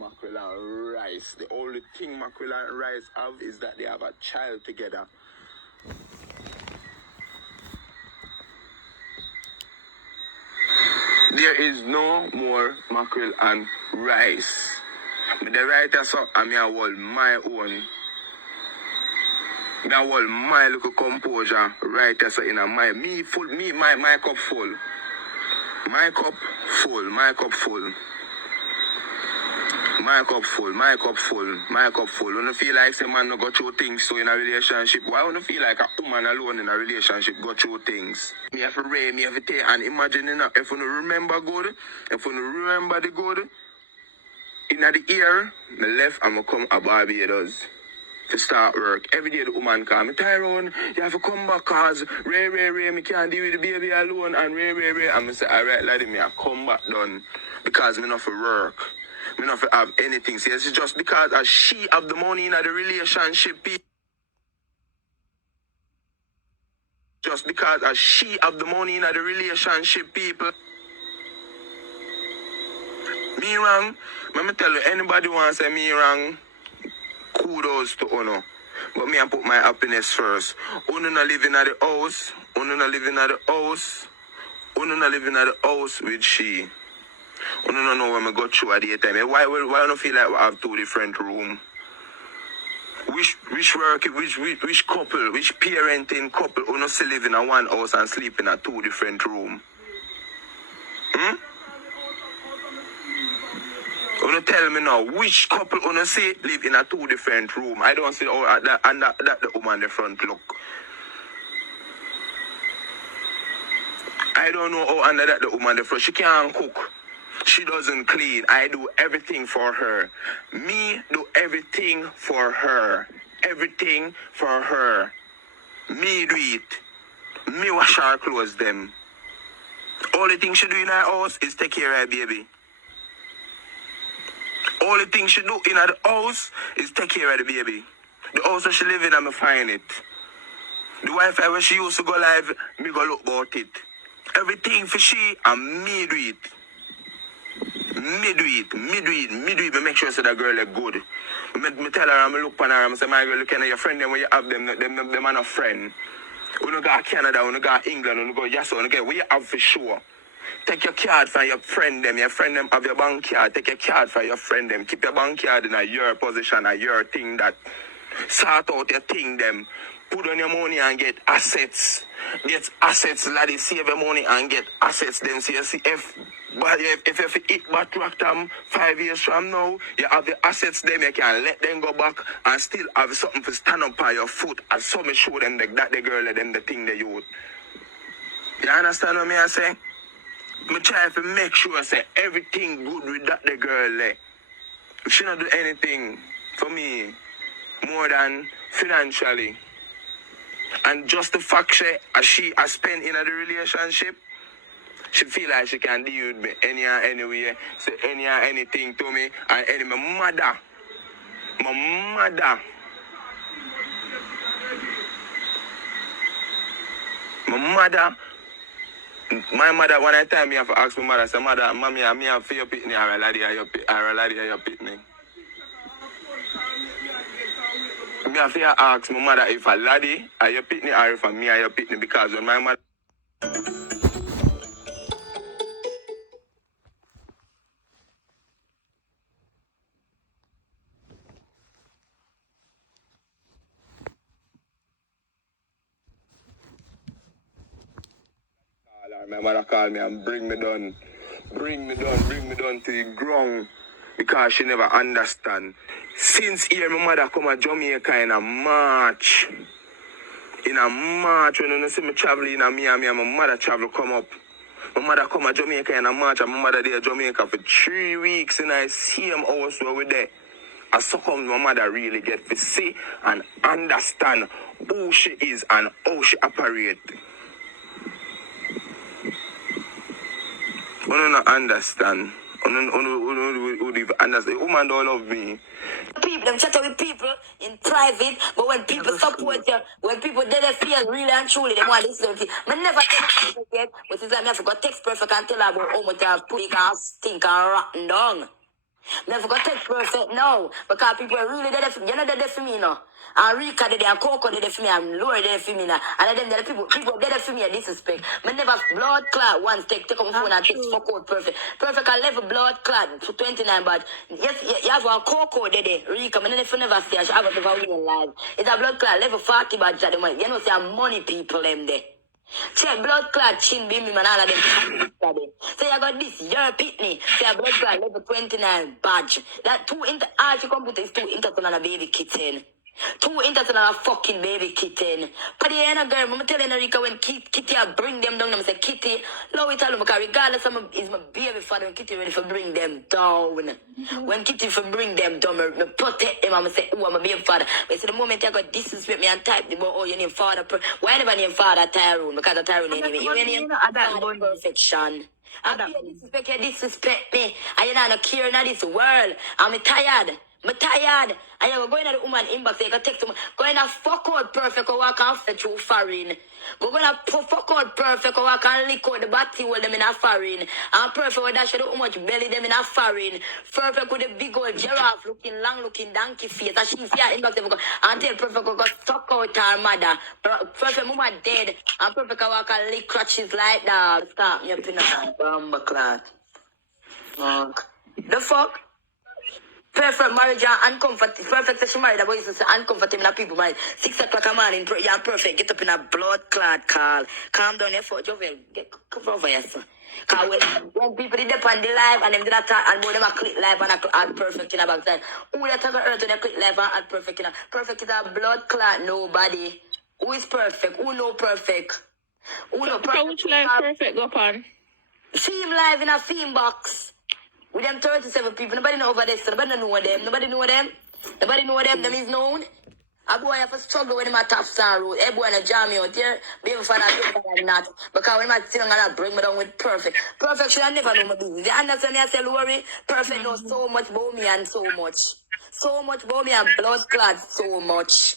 Mackerel and Rice. The only thing Mackerel and Rice have is that they have a child together. There is no more Mackerel and Rice. The writer so I mean I hold my own. I hold my little composure writer so in a my cup full. My cup full, my cup full. My cup full, my cup full, my cup full. When you feel like some man no go through things so in a relationship, why don't you feel like a woman alone in a relationship go through things? Me have to rain, me have to take and imagine if you remember good, if you remember the good, in the year, me left and I come to Barbados to start work. Every day the woman call me, Tyrone, you have to come back cause Ray, me can't deal with the baby alone and Ray. And I say, alright laddie, me I come back done because me not for work. Me not for have anything. See, it's just because as she have the money in the relationship, just because as she have the money in the relationship, people. Me wrong. Let me tell you, anybody wants to say me wrong, kudos to Uno. But me I put my happiness first. Uno not living at the house. Uno not living at the house. Uno not living at the house with she. Uno don't know when I go through at the time. Why don't feel like we have two different rooms? Which couple, which parenting couple Uno still live in a one house and sleep in a two different rooms? Uno tell me now, which couple Uno say live in a two different room? I don't see that the woman the front look. I don't know how under that the woman the front. She can't cook. She doesn't clean. I do everything for her. Me do everything for her. Everything for her. Me do it. Me wash her clothes them. Only thing she do in her house is take care of her baby. Only thing she do in her house is take care of the baby. The house that she live in, I'm find it. The Wi-Fi where she used to go live, me go look about it. Everything for she and me do it. Me do it. Me make sure so that girl look good. Me tell her, I look on her, I say, my girl, look at your friend, them when you have them are not friend. When you go to Canada, when you go to England, when you go, yes, when you get what you have for sure. Take your card for your friend them have your bank card. Take your card for your friend them. Keep your bank card in your position, your thing that. Sort out your thing them. Put on your money and get assets. Get assets, laddie. Save your money and get assets. Then see if you hit back track them 5 years from now, you have the assets them, you can let them go back and still have something to stand up on your foot and so me show them that the girl them the thing they use. You understand what I say? I try to make sure I say everything good with that the girl there. She not do anything for me more than financially. And just the fact she has spent in a relationship, she feel like she can deal with me anyway, say anything to me. And my mother, when I tell me I have to ask my mother, I say, mother, mommy, I have for your pitney, or a laddie, or your pitney. I have to ask my mother if a laddie or your pitney or if a me or your pitney, because when my mother... My mother called me and bring me down to the ground because she never understand. Since here, my mother come to Jamaica in a March. In a March, when you see me traveling in Miami, and my mother travel come up. My mother come to Jamaica in a March, and my mother there in Jamaica for 3 weeks in the same house where we there. And so come my mother really get to see and understand who she is and how she operates. I don't understand. I don't understand. The woman don't love me. People, them chat with people in private, but when people support you, when people they feel really and truly, they want this to you. I never tell you yet, but since I never got text perfect and tell her about how much I've put and stink and rotten down. Never got take perfect now. Because people are really dead for me. You know they're dead for me now. And Rika did it, and Coco did it for me, and Laura did it for me now. And then the people did it for me, disrespect. I never blood clot once take on my phone and take fuck out perfect. Perfect, I level blood clot to 29 but yes, you have a Coco did it. Rika, I never see her. She have a never win live. It's a blood clot level 40 badge at the money. You know, say money people them there. Check blood clot chin beam me man all of them. So you got this your pitney. Say a blood clot level 29 badge. That all she come put is 2 internal baby kitten. 2 internal fucking baby kitten. But the end of girl, I'm telling Rika when Kitty I bring them down, I'm say Kitty, love it all because regardless of is my baby father when Kitty ready for bring them down. When Kitty for bring them down, me protect them, I'm say, oh I'm a baby father. But so the moment I got disrespect me and type the boy, oh you name father why never name father Tyrone? Because of Tyrone anyway. You name father perfection. You disrespect me. And you not care in this world. I'm tired. I'm tired. And you go in the woman inbox, you can text them. Go in a fuck out perfect or walk and fetch you foreign. Go in a fuck out perfect or walk and lick out the body with them in a foreign. And perfect with that show how much belly them in a foreign. Perfect with the big old giraffe looking long looking donkey face. And she see her inbox them go and tell perfect go suck out her mother. Perfect mama dead. And perfect walk and lick crutches like that. Stop me up in a bomb clot. The fuck? Perfect marriage and uncomfortable. Perfect she married. But you say uncomfortable people married. 6 o'clock a morning, you're perfect. Get up in a blood clot call. Calm down your foot, Jovel. Get cover over yourself. Because when people did on the live and them did attack and more them a click live and add perfect in a backside. Who that talk earth when they click live and add perfect in a perfect is a blood clot, nobody. Who is perfect? Who know perfect? Who know perfect? Which live perfect go on? See him live in a theme box. With them 37 people, nobody know over this, so nobody know them. Nobody know them. Nobody know them. Them is known. A boy have to struggle when him a top star road. A boy in a jam out here, baby father, not. Because when I sit down and bring me down with perfect. Perfect should I never know my business. You understand me? I say, Lori, perfect knows so much about me and so much. So much about me and blood clot so much.